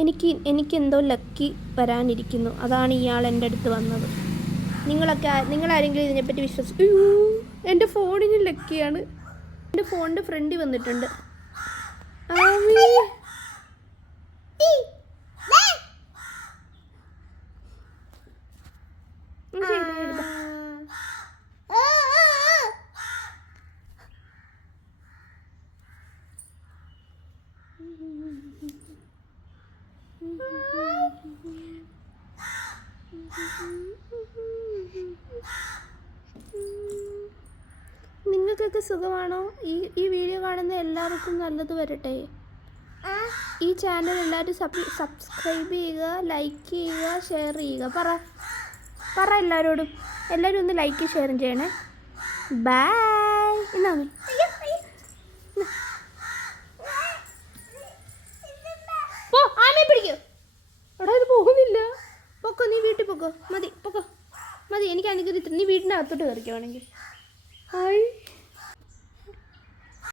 എനിക്കെന്തോ ലക്കി വരാനിരിക്കുന്നു. അതാണ് ഇയാൾ എൻ്റെ അടുത്ത് വന്നത്. നിങ്ങളാരെങ്കിലും ഇതിനെപ്പറ്റി വിശ്വസിച്ചു? എൻ്റെ ഫോണിന് ലക്കിയാണ്. എൻ്റെ ഫോണിൻ്റെ ഫ്രണ്ടിൽ വന്നിട്ടുണ്ട്. നിങ്ങൾക്കൊക്കെ സുഖമാണോ? ഈ വീഡിയോ കാണുന്ന എല്ലാവർക്കും നല്ലത് വരട്ടെ. ഈ ചാനൽ എല്ലാവരും സബ്സ്ക്രൈബ് ചെയ്യുക, ലൈക്ക് ചെയ്യുക, ഷെയർ ചെയ്യുക. പറ എല്ലാവരോടും ഒന്ന് ലൈക്ക് ഷെയർ ചെയ്യണേ. ബൈ. എന്നാ ആമയെ പിടിക്കോ? എടാ ഇത് പോകുന്നില്ല. പൊക്കോ, നീ വീട്ടിൽ പൊക്കോ. മതി, എനിക്ക് അനുഗ്രഹിച്ചിട്ട് നീ വീടിൻ്റെ അകത്തോട്ട് കയറിക്കുവാണെങ്കിൽ. ഹായ്.